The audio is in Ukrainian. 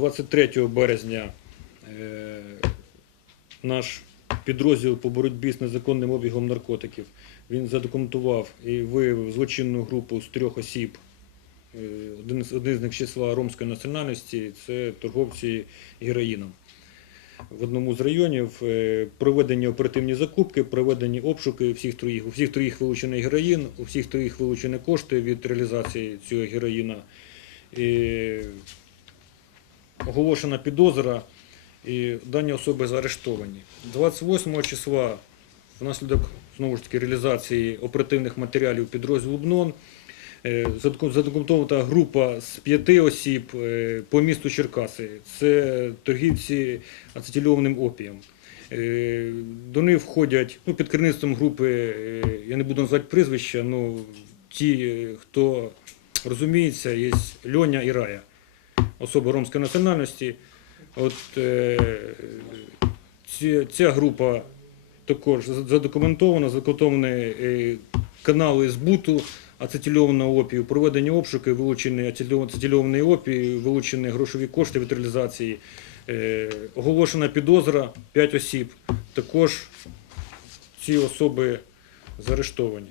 23 березня е, наш підрозділ по боротьбі з незаконним обігом наркотиків він задокументував і виявив злочинну групу з трьох осіб. Е, Один з, один з них числа ромської національності це торговці героїном. В одному з районів е, проведені оперативні закупки, проведені обшуки всіх троїх. У всіх троїх вилучений героїн, у всіх троїх вилучені кошти від реалізації цього героїна. І оголошена підозра, і дані особи заарештовані. 28 числа, внаслідок знову ж таки реалізації оперативних матеріалів підрозділу БНОН, е, задокументована група з п'яти осіб е, по місту Черкаси. Це торгівці ацетильованим опієм. Е, До них входять ну, під керівництвом групи, я не буду називати прізвища, ну ті, хто розуміється, є Льоня і Рая особи ромської національності. От е, ця група також задокументована, задокументовані е, канали збуту ацетильованого опію, проведені обшуки, вилучені ацетильов- ацетильований опій, вилучені грошові кошти від реалізації. Е, оголошена підозра 5 осіб. Також ці особи заарештовані.